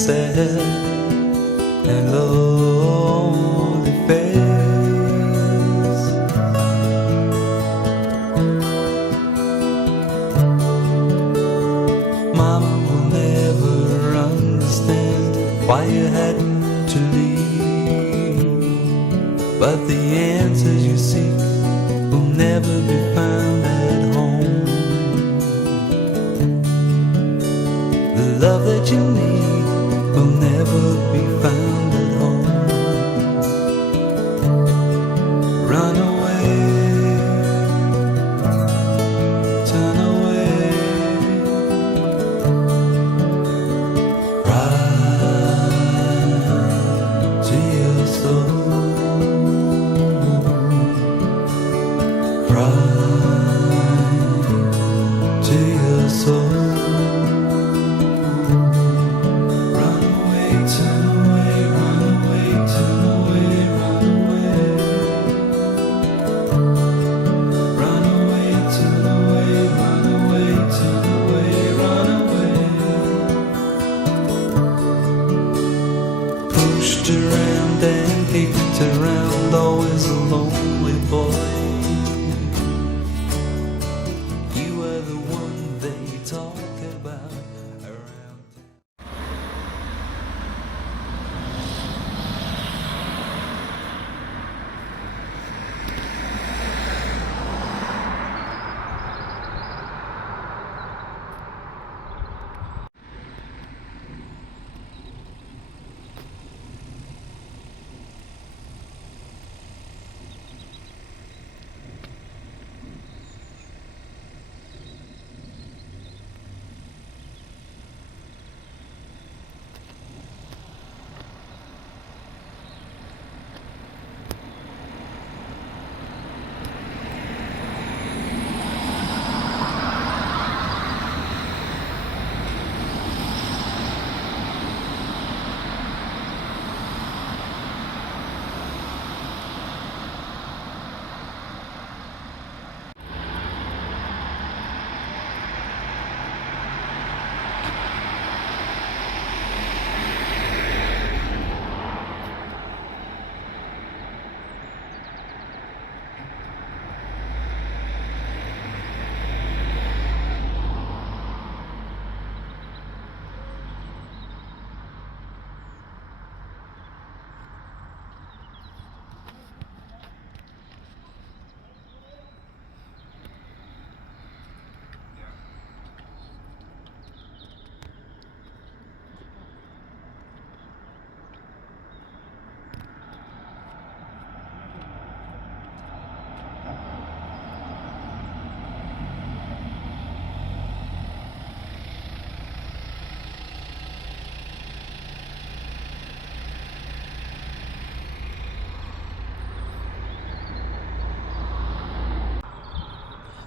sad and lonely face. Mama will never understand why you had to leave, but the answers you seek will never be found at home. The love that you need will never be found at home. Run away, turn away, cry to your soul, cry to your soul. Around and kicked around, always a lonely boy. You were the one they talk about around.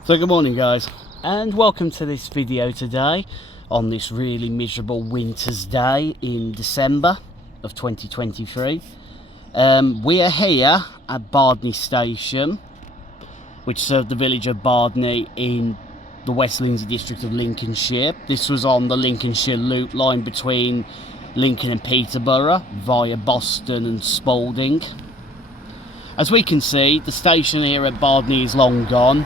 So good morning guys, and welcome to this video today on this really miserable winter's day in December of 2023. We are here at Bardney station, which served the village of Bardney in the West Lindsey district of Lincolnshire. This was on the Lincolnshire Louth line between Lincoln and Peterborough via Boston and Spalding. As we can see, the station here at Bardney is long gone.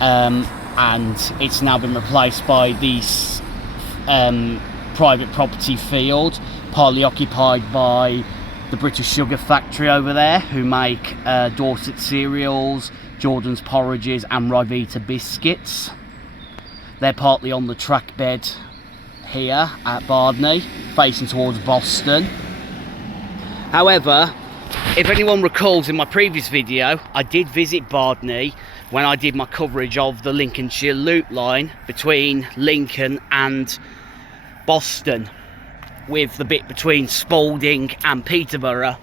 And it's now been replaced by this private property field, partly occupied by the British Sugar Factory over there, who make Dorset cereals, Jordan's porridges and Ragby biscuits. They're partly on the track bed here at Bardney, facing towards Boston. However, if anyone recalls, in my previous video I did visit Bardney when I did my coverage of the Lincolnshire Louth line between Lincoln and Boston, with the bit between Spalding and Peterborough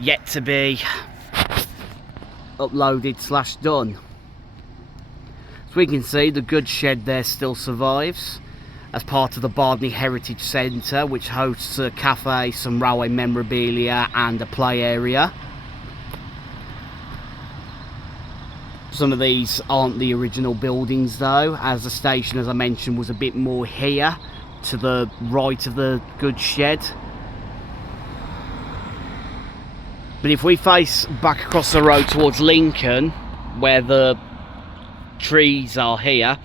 yet to be uploaded / done. As we can see, the goods shed there still survives as part of the Bardney Heritage Centre, which hosts a cafe, some railway memorabilia and a play area. Some of these aren't the original buildings though, as the station, as I mentioned, was a bit more here to the right of the goods shed. But if we face back across the road towards Lincoln, where the trees are here,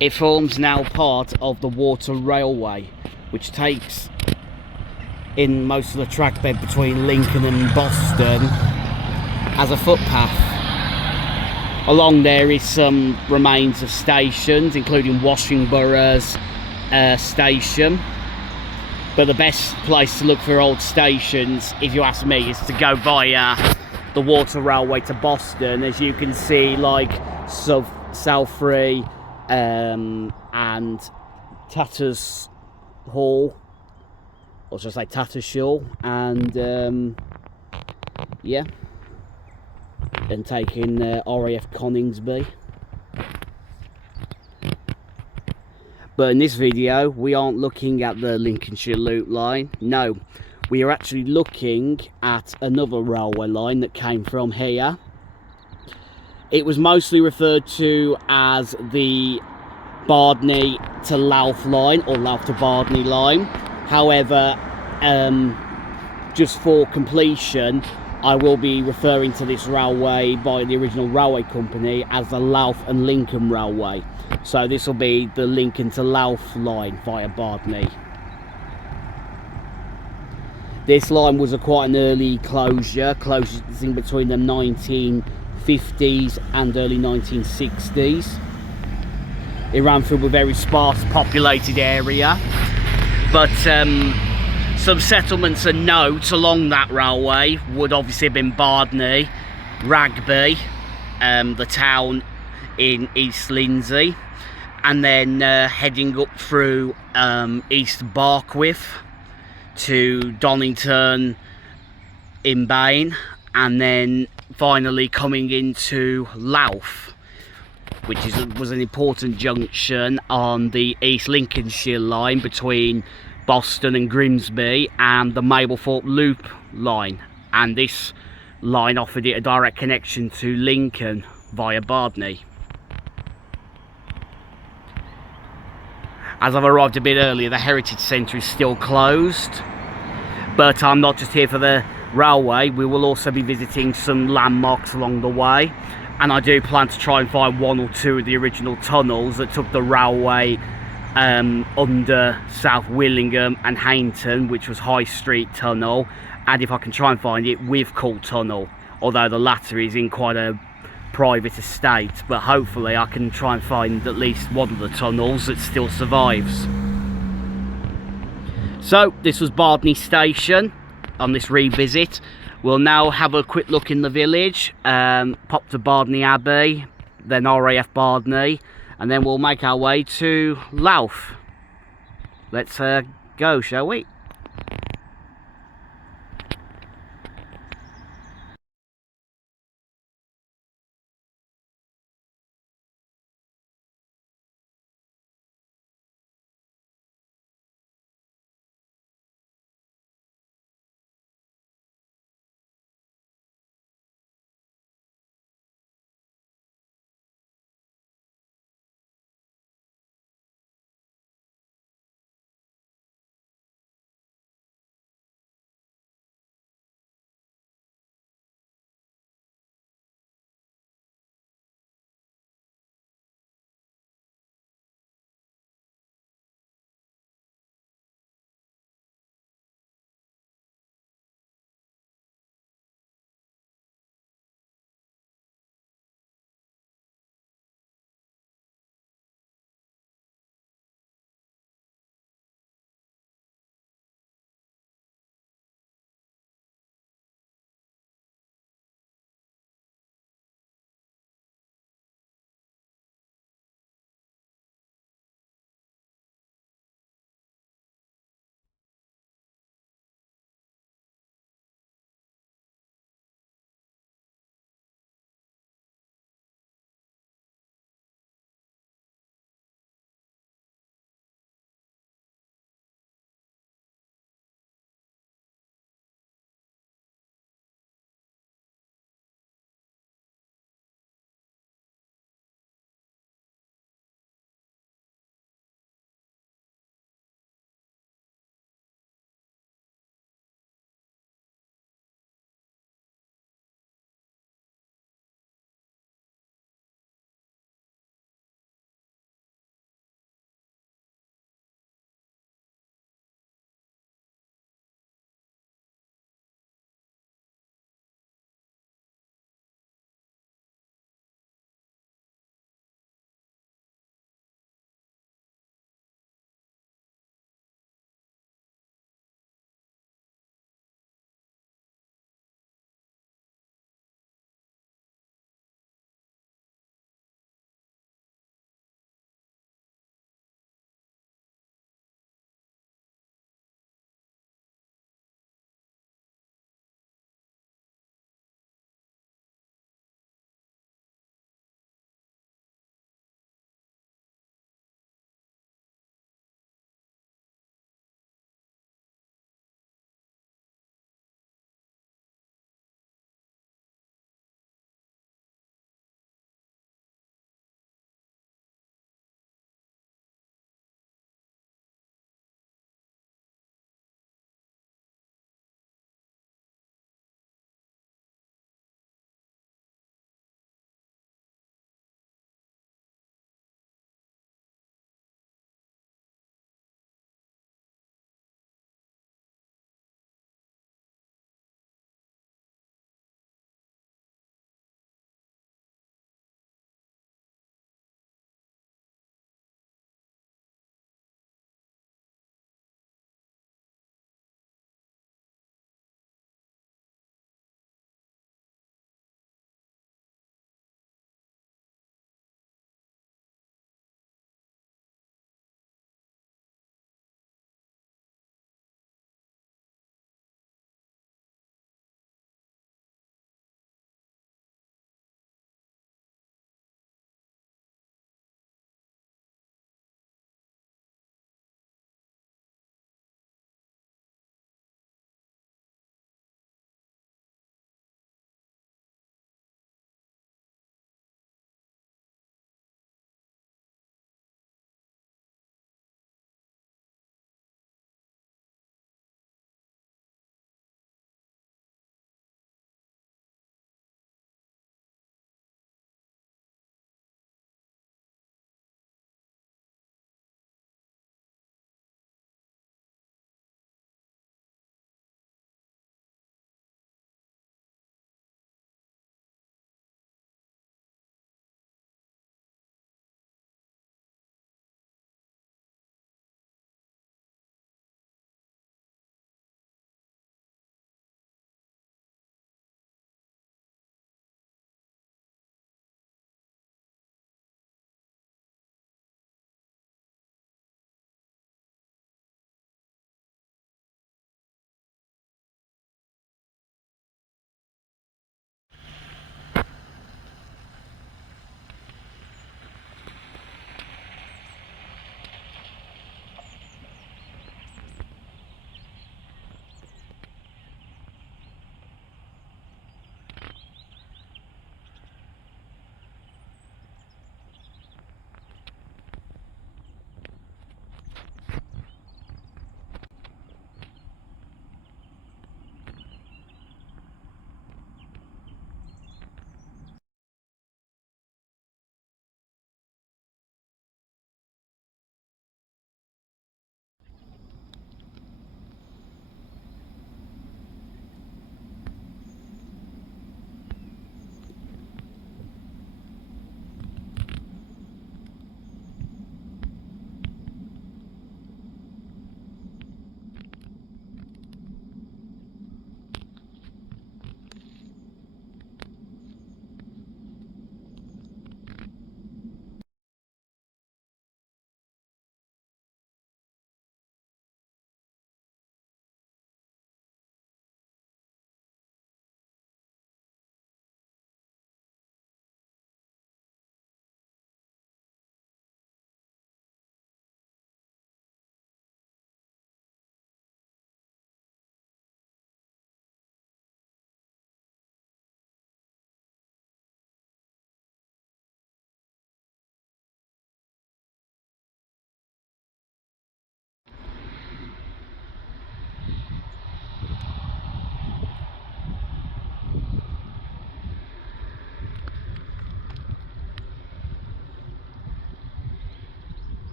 it forms now part of the water railway, which takes in most of the track bed between Lincoln and Boston as a footpath. Along there is some remains of stations, including Washingborough's station. But the best place to look for old stations, if you ask me, is to go via the water railway to Boston. As you can see, like Southbury and Tatters Hall, or should I say Tattershall, and yeah, then taking RAF Coningsby. But in this video, we aren't looking at the Lincolnshire Louth line. No, we are actually looking at another railway line that came from here. It was mostly referred to as the Bardney to Louth line, or Louth to Bardney line. However, just for completion, I will be referring to this railway by the original railway company as the Louth and Lincoln Railway. So this will be the Lincoln to Louth line via Bardney. This line was quite an early closing between the 1950s and early 1960s. It ran through a very sparse populated area, but some settlements and notes along that railway would obviously have been Bardney, Ragby, the town in East Lindsey, and then heading up through East Barkwith to Donington in Bain, and then finally coming into Louth, which was an important junction on the East Lincolnshire line between Boston and Grimsby and the Mablethorpe Loop line, and this line offered it a direct connection to Lincoln via Bardney. As I've arrived a bit earlier, the Heritage Centre is still closed, but I'm not just here for the railway. We will also be visiting some landmarks along the way, and I do plan to try and find one or two of the original tunnels that took the railway under South Willingham and Haugham, which was High Street Tunnel, and if I can try and find it, Withcall Tunnel, although the latter is in quite a private estate. But hopefully I can try and find at least one of the tunnels that still survives. So this was Bardney Station on this revisit. We'll now have a quick look in the village, pop to Bardney Abbey, then RAF Bardney, and then we'll make our way to Louth. Let's go, shall we?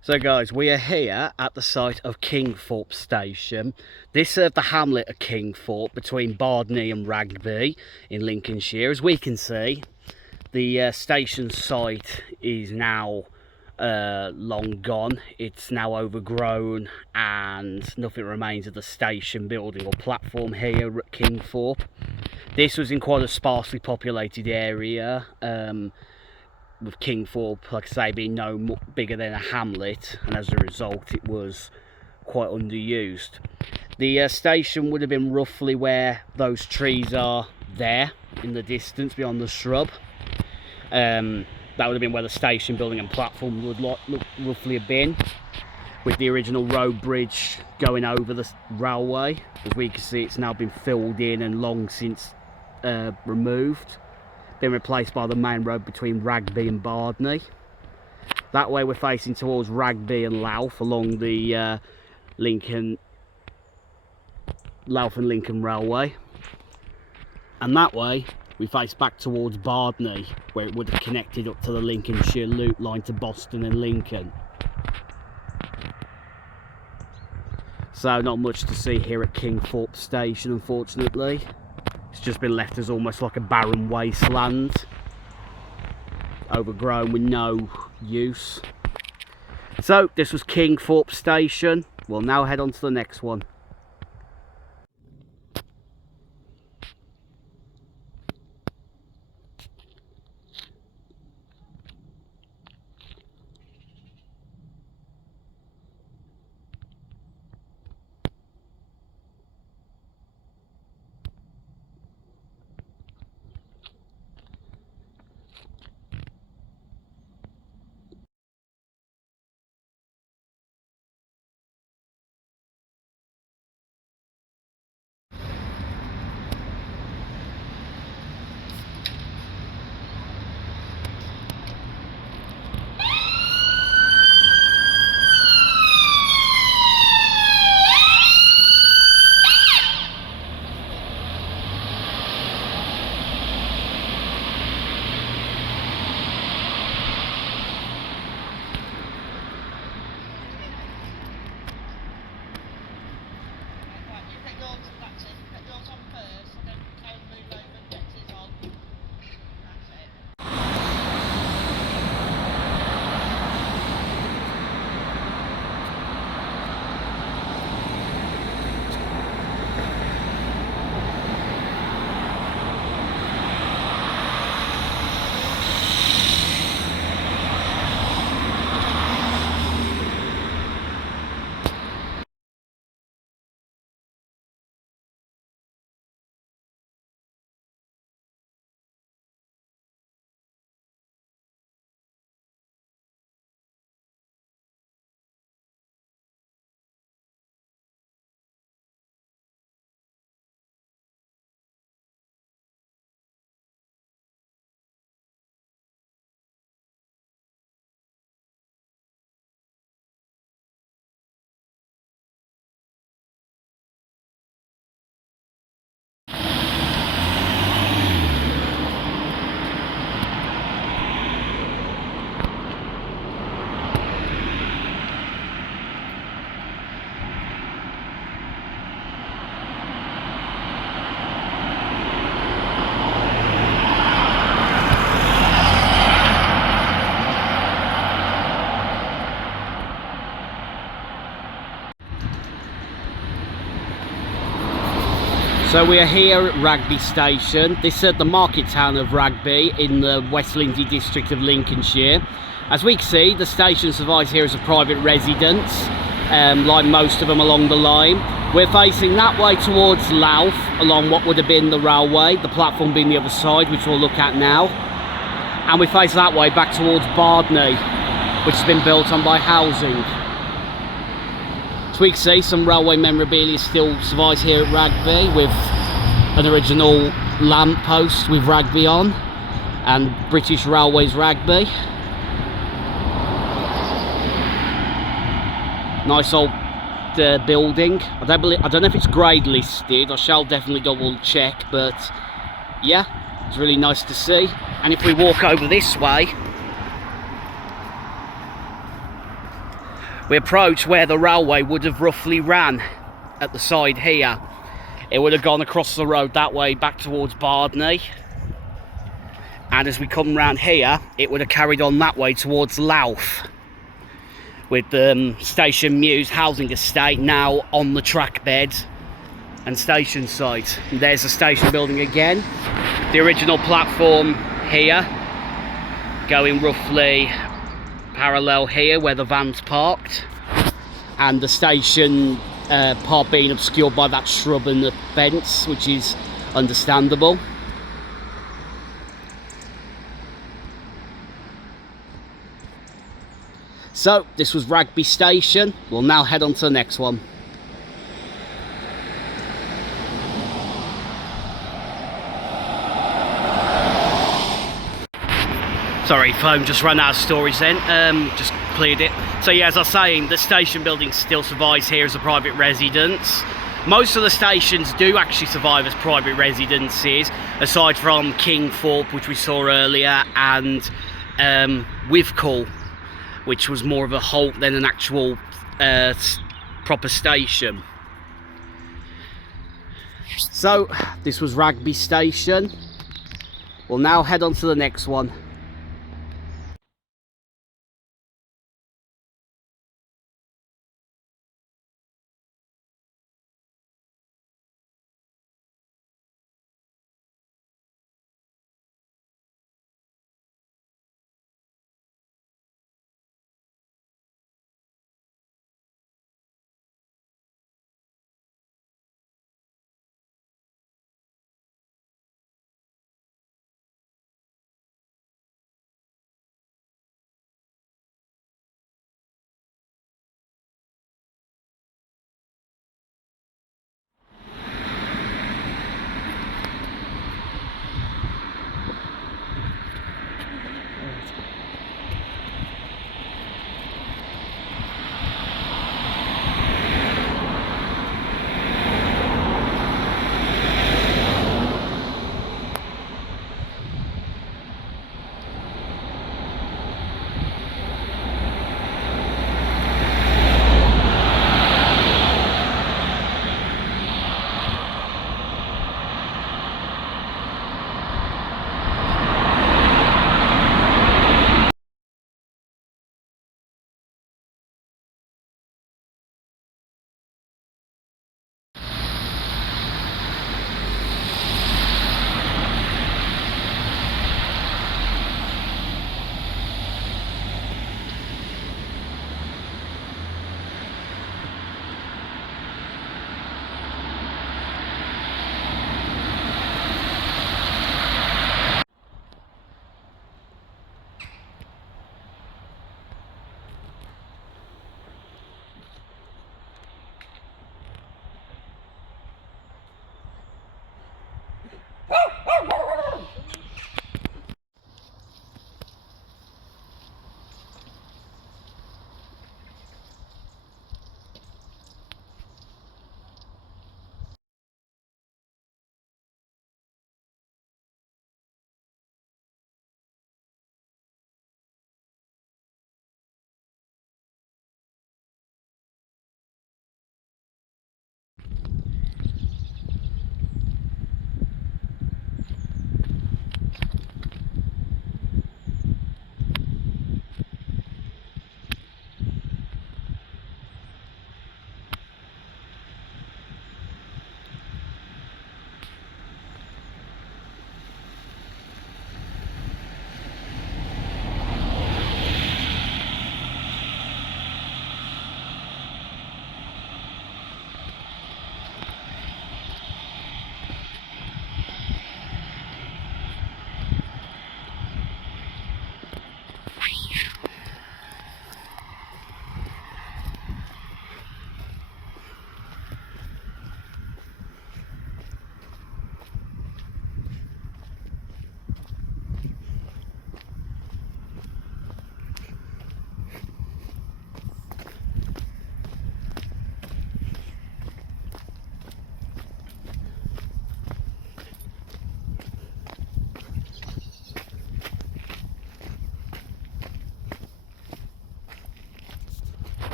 So guys, we are here at the site of Kingsthorpe Station. This is the hamlet of Kingsthorpe between Bardney and Ragby in Lincolnshire. As we can see, the station site is now long gone. It's now overgrown and nothing remains of the station building or platform here at Kingsthorpe. This was in quite a sparsely populated area, with Kingsthorpe, like I say, being no bigger than a hamlet, and as a result it was quite underused. The station would have been roughly where those trees are there in the distance beyond the shrub. That would have been where the station building and platform would look roughly have been, with the original road bridge going over the railway. As we can see, it's now been filled in and long since removed, been replaced by the main road between Ragby and Bardney. That way we're facing towards Ragby and Louth along the Louth and Lincoln Railway, and that way we face back towards Bardney, where it would have connected up to the Lincolnshire Louth line to Boston and Lincoln. So not much to see here at Kingsthorpe Station, unfortunately. It's just been left as almost like a barren wasteland, overgrown with no use. So this was Kingsthorpe Station. We'll now head on to the next one. So we are here at Ragby Station. This is the market town of Ragby in the West Lindsey district of Lincolnshire. As we can see, the station survives here as a private residence, like most of them along the line. We're facing that way towards Louth, along what would have been the railway, the platform being the other side, which we'll look at now. And we face that way back towards Bardney, which has been built on by housing. As we can see, some railway memorabilia still survives here at Ragby, with an original lamp post with Ragby on, and British Railways Ragby. Nice old building. I don't know if it's grade listed. I shall definitely double check, but yeah, it's really nice to see. And if we walk over this way, we approached where the railway would have roughly ran at the side here. It would have gone across the road that way back towards Bardney, and as we come round here it would have carried on that way towards Louth, with the Station Mews housing estate now on the track bed and station site. And there's the station building again, the original platform here going roughly parallel here where the van's parked, and the station part being obscured by that shrub and the fence, which is understandable. So this was Ragby station. We'll now head on to the next one. Sorry, phone just ran out of storage then, just cleared it. So yeah, as I was saying, the station building still survives here as a private residence. Most of the stations do actually survive as private residences, aside from Kingsthorpe, which we saw earlier, and Withcall, which was more of a halt than an actual proper station. So this was Ragby station. We'll now head on to the next one.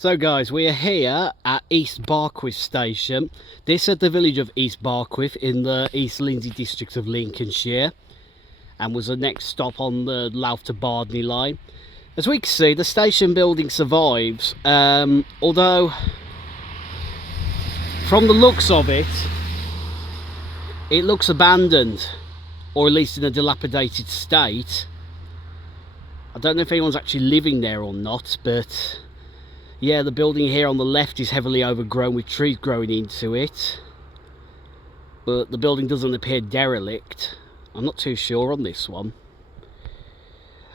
So guys, we are here at East Barkwith station. This is the village of East Barkwith in the East Lindsey district of Lincolnshire, and was the next stop on the Louth to Bardney line. As we can see, the station building survives, although from the looks of it, it looks abandoned, or at least in a dilapidated state. I don't know if anyone's actually living there or not, but yeah, the building here on the left is heavily overgrown with trees growing into it, but the building doesn't appear derelict. I'm not too sure on this one.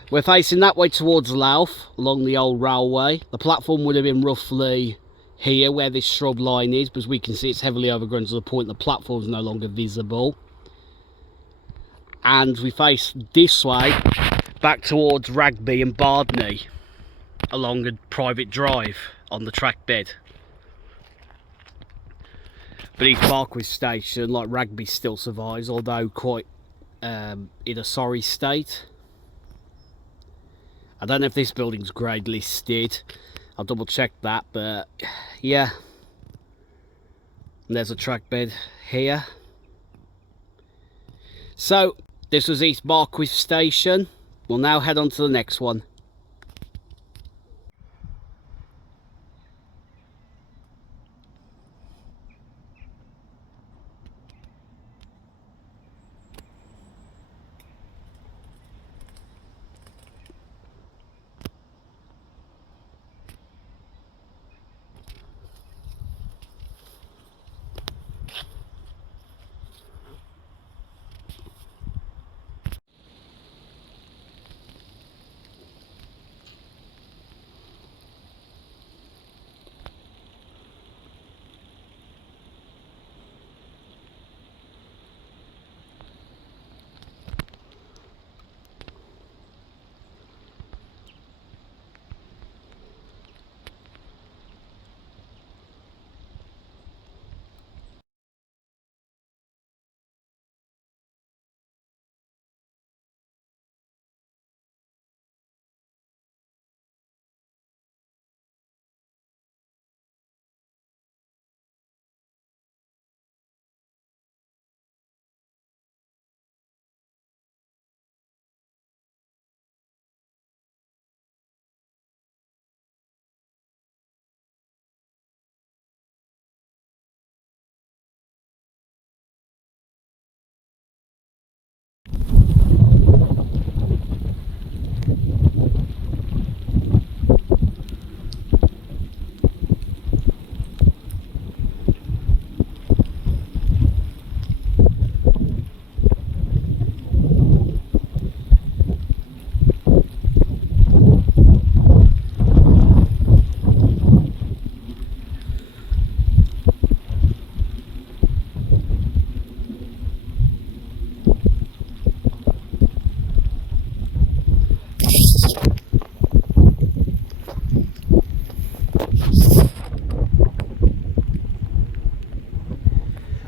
We're facing that way towards Louth, along the old railway. The platform would have been roughly here where this shrub line is, but as we can see, it's heavily overgrown to the point the platform is no longer visible. And we face this way back towards Ragby and Bardney, along a private drive on the track bed. But East Barkwith station, like Ragby, still survives, although quite in a sorry state. I don't know if this building's grade listed, I'll double check that, but yeah. And there's a track bed here. So this was East Barkwith station. We'll now head on to the next one.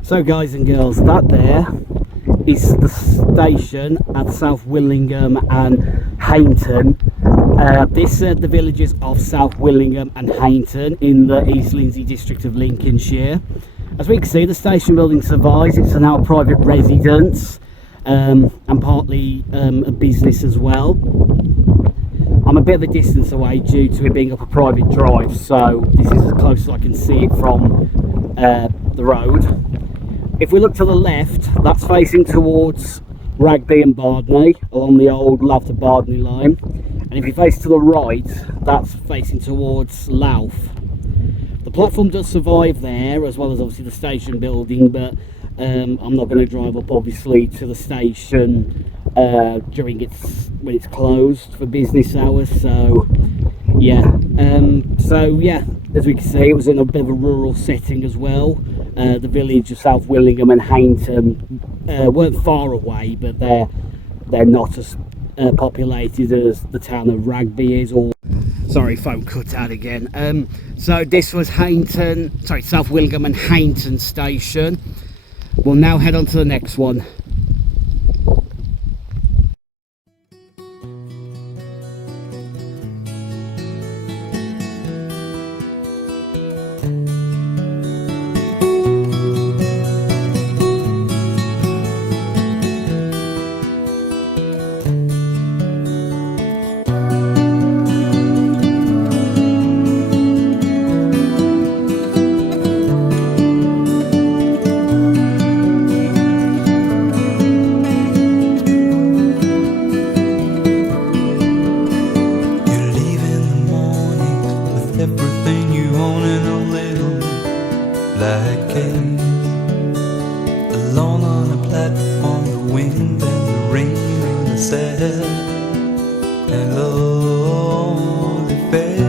So guys and girls, that there is the station at South Willingham and Haugham. This are the villages of South Willingham and Haugham in the East Lindsey district of Lincolnshire. As we can see, the station building survives. It's now a private residence and partly a business as well. I'm a bit of a distance away due to it being up a private drive, so this is as close as I can see it from the road. If we look to the left, that's facing towards Ragby and Bardney along the old Louth to Bardney line, and if you face to the right, that's facing towards Louth. The platform does survive there, as well as obviously the station building, but I'm not going to drive up obviously to the station during when it's closed for business hours. So yeah, as we can see, it was in a bit of a rural setting as well. The village of South Willingham and Haugham weren't far away, but they're not as populated as the town of Ragby is. Or sorry, phone cut out again. So this was South Willingham and Haugham station. We'll now head on to the next one. head and lonely face.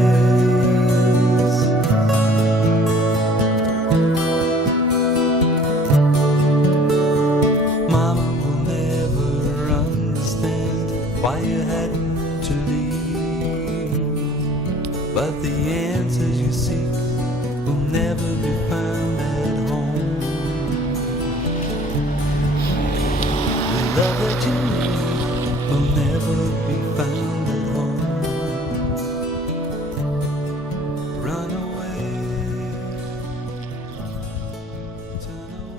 Mama will never understand why you had to leave, but the answers you seek will never be found at home. The love that you need will never be found at home. Run away, turn away.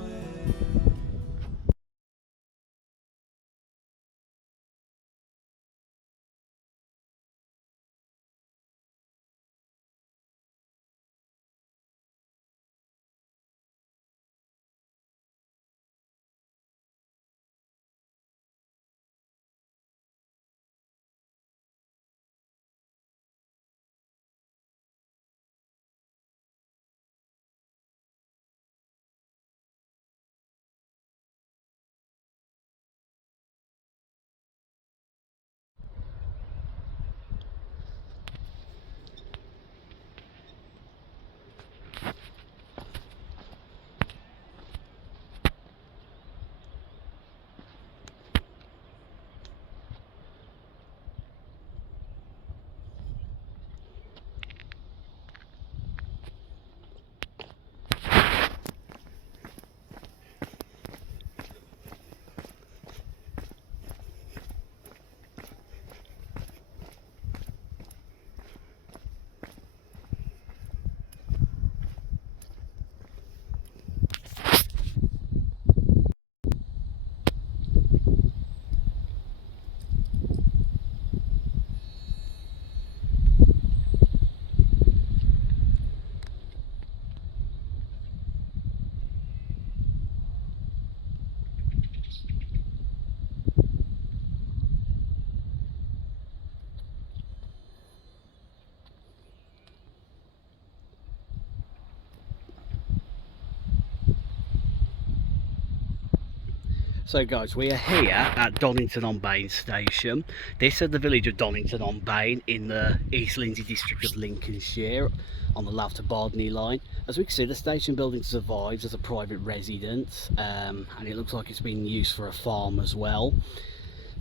So guys, we are here at Donington on Bain station. This is the village of Donington on Bain in the East Lindsey district of Lincolnshire on the Louth to Bardney line. As we can see, the station building survives as a private residence, and it looks like it's been used for a farm as well.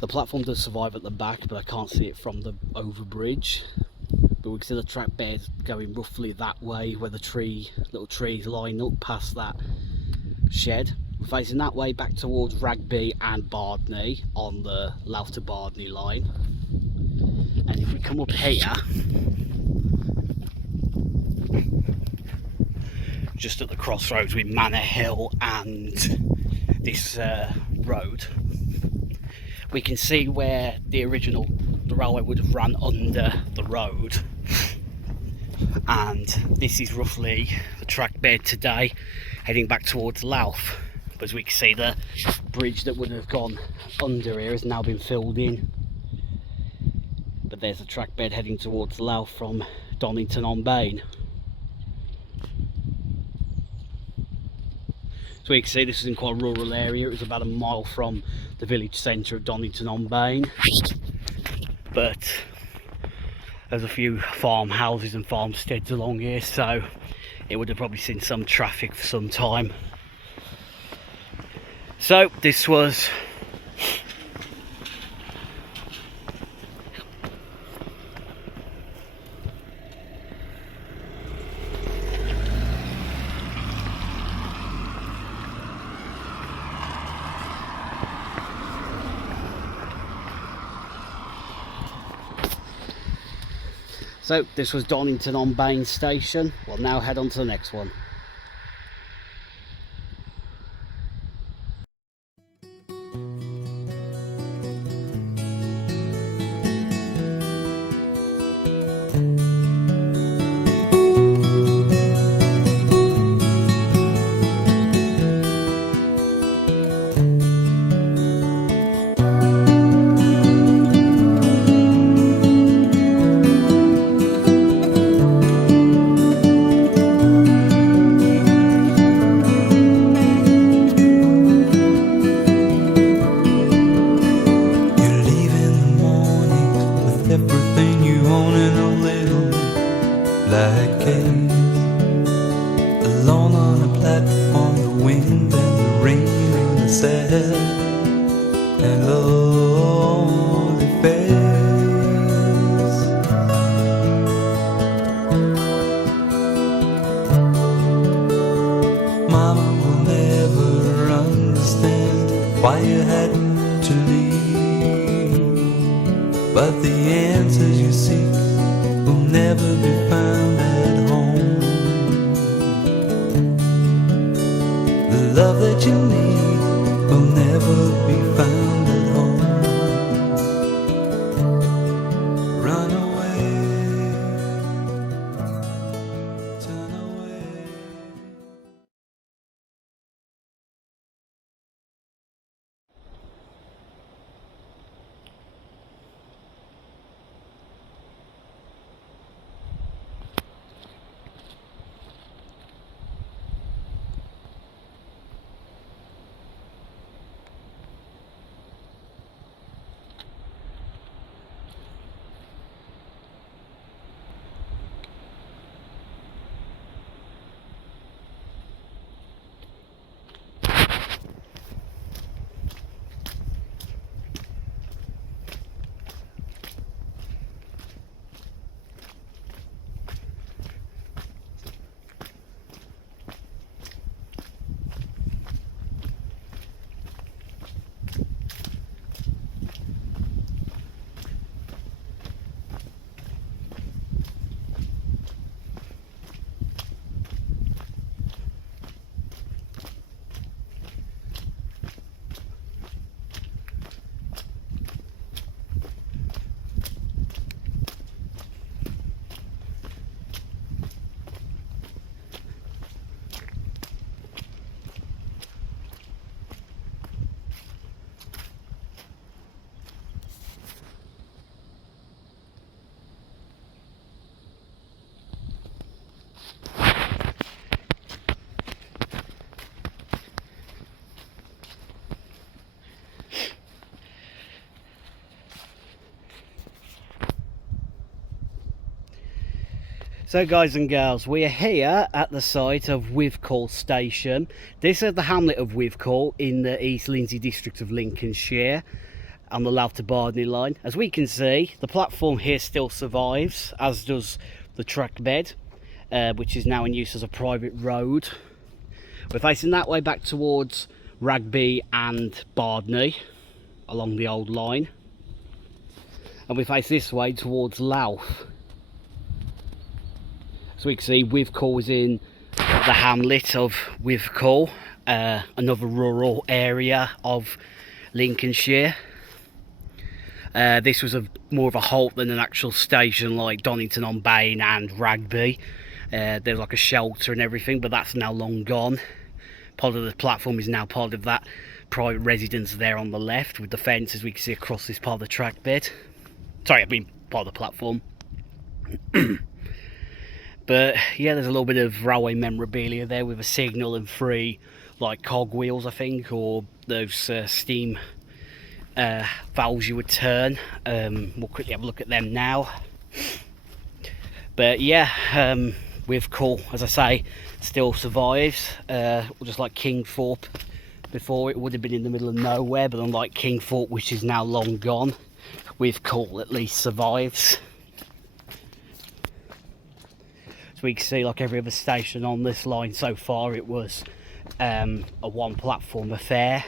The platform does survive at the back, but I can't see it from the overbridge. But we can see the track bed going roughly that way, where the little trees line up past that shed. We're facing that way back towards Ragby and Bardney on the Louth to Bardney line. And if we come up here, just at the crossroads with Manor Hill and this road, we can see where the railway would have run under the road. And this is roughly the track bed today, heading back towards Louth. As we can see, the bridge that would have gone under here has now been filled in. But there's a track bed heading towards Louth from Donington on Bain. So we can see this is in quite a rural area. It was about a mile from the village centre of Donington on Bain. But there's a few farmhouses and farmsteads along here, so it would have probably seen some traffic for some time. So this was Donington on Bain station. We'll now head on to the next one. everything you own in a little black cave, alone on a platform, the wind and the rain and the sad and lonely face. Mama will never understand why you had to leave, but the answers you seek will never be found at home. The love that you need will never be found at home. Run away, turn away. So guys and girls, we are here at the site of Withcall station. This is the hamlet of Withcall in the East Lindsey district of Lincolnshire on the Louth to Bardney line. As we can see, the platform here still survives, as does the track bed, which is now in use as a private road. We're facing that way back towards Ragby and Bardney along the old line, and we face this way towards Louth. So we can see Withcall is in the hamlet of Withcall, another rural area of Lincolnshire. This was more of a halt than an actual station like Donington on Bain and Ragby. There's like a shelter and everything, but that's now long gone. Part of the platform is now part of that private residence there on the left with the fences we can see across this part of the track bed. Sorry, I mean part of the platform. But yeah, there's a little bit of railway memorabilia there with a signal and 3 like cogwheels, I think, or those steam valves you would turn. We'll quickly have a look at them now. But yeah, Withcall, as I say, still survives. Just like Kingsthorpe before, it would have been in the middle of nowhere, but unlike Kingsthorpe, which is now long gone, Withcall at least survives. So we can see, like every other station on this line so far, it was a 1 platform affair.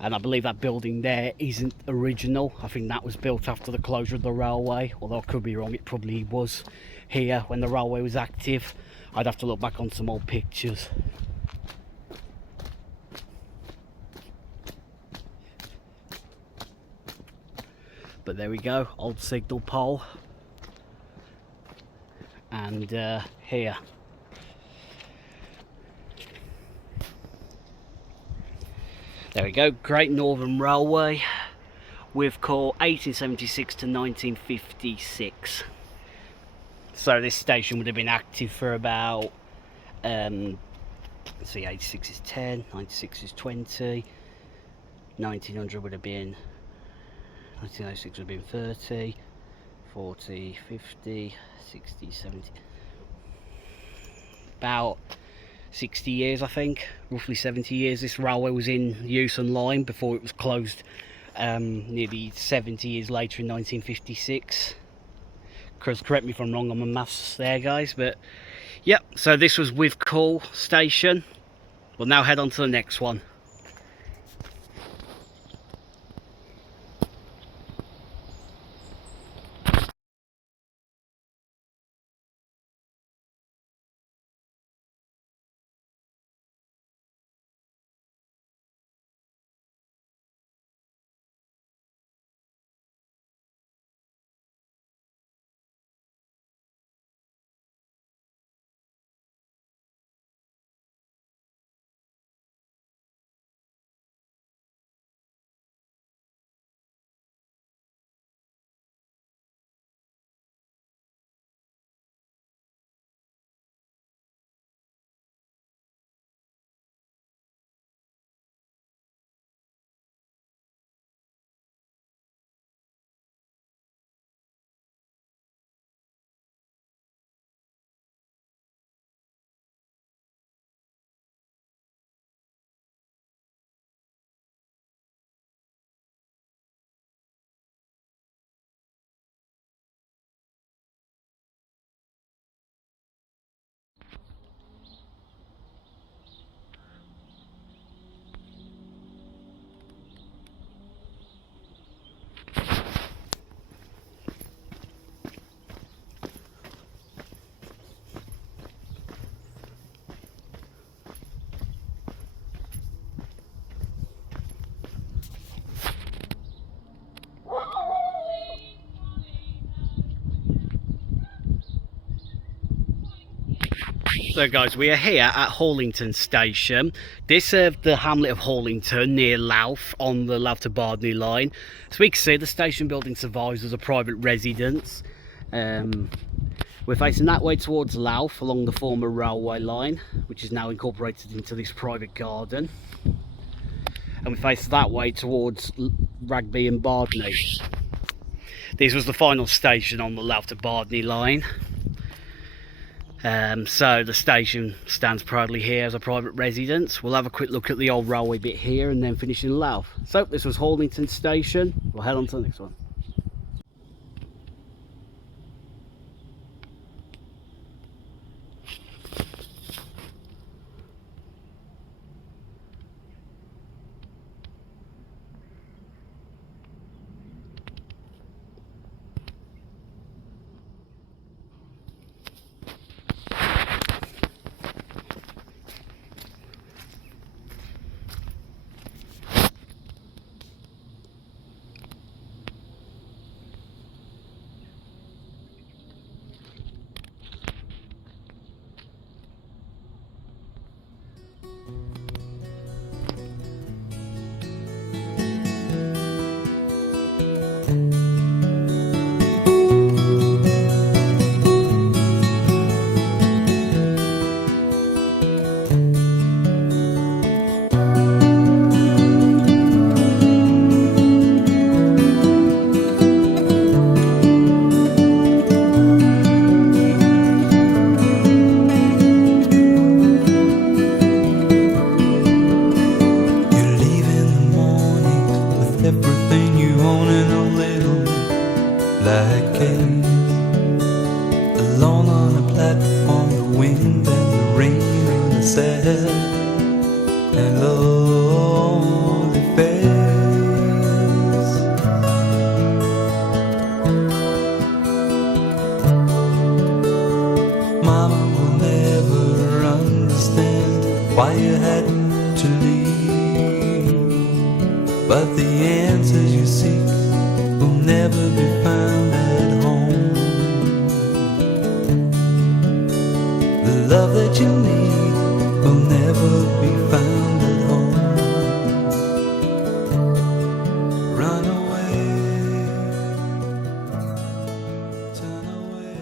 And I believe that building there isn't original. I think that was built after the closure of the railway, although I could be wrong, it probably was here when the railway was active. I'd have to look back on some old pictures. But there we go, old signal pole. And here. There we go, Great Northern Railway, Withcall 1876 to 1956. So this station would have been active for about See, 86 is 10, 96 is 20, 1900 would have been, 1906 would have been 30, 40, 50, 60, 70, about 60 years I think, roughly 70 years this railway was in use and line before it was closed nearly 70 years later in 1956. Correct me if I'm wrong on my maths there, guys, but yep, so this was Withcall station. We'll now head on to the next one. So guys, we are here at Haugham station. This served the hamlet of Haugham near Louth on the Louth to Bardney line. So we can see the station building survives as a private residence. We're facing that way towards Louth along the former railway line, which is now incorporated into this private garden. And we face that way towards Ragby and Bardney. This was the final station on the Louth to Bardney line. So the station stands proudly here as a private residence. We'll have a quick look at the old railway bit here and then finish in Louth. So this was Haugham station. We'll head on to the next one. Alone on a platform, the wind and the rain and the sad and lonely face. Mama will never understand why you had to leave, but the answers you seek will never be found at home. The love that you need will never be found at home. Run away, turn away.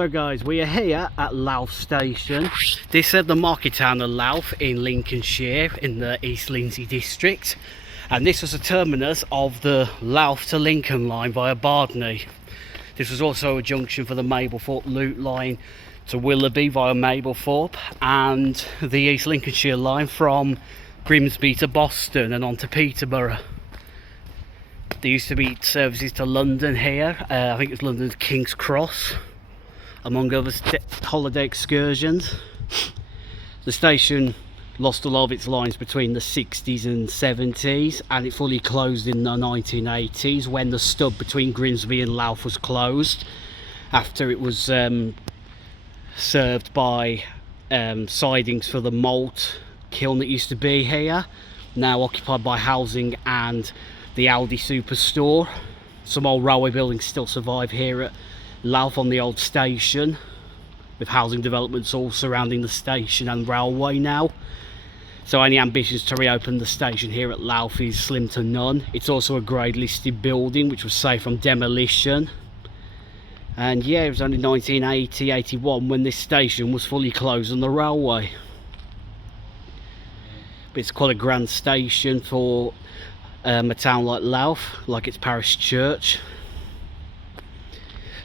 So guys, we are here at Louth station. This is the market town of Louth in Lincolnshire in the East Lindsey district, and this was a terminus of the Louth to Lincoln line via Bardney. This was also a junction for the Mablethorpe Louth line to Willoughby via Mablethorpe, and the East Lincolnshire line from Grimsby to Boston and on to Peterborough. There used to be services to London here. I think it's London's King's Cross, among other holiday excursions. The station lost a lot of its lines between the 60s and 70s, and it fully closed in the 1980s when the stub between Grimsby and Louth was closed, after it was served by sidings for the malt kiln that used to be here, now occupied by housing and the Aldi superstore. Some old railway buildings still survive here at Louth on the old station, with housing developments all surrounding the station and railway now. So any ambitions to reopen the station here at Louth is slim to none. It's also a grade listed building which was safe from demolition. And yeah, it was only 1980-81 when this station was fully closed on the railway. But it's quite a grand station for a town like Louth, like its parish church.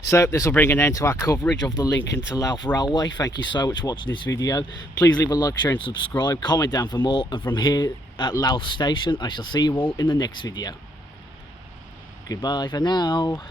So this will bring an end to our coverage of the Lincoln to Louth Railway. Thank you so much for watching this video. Please leave a like, share and subscribe. Comment down for more. And from here at Louth Station, I shall see you all in the next video. Goodbye for now.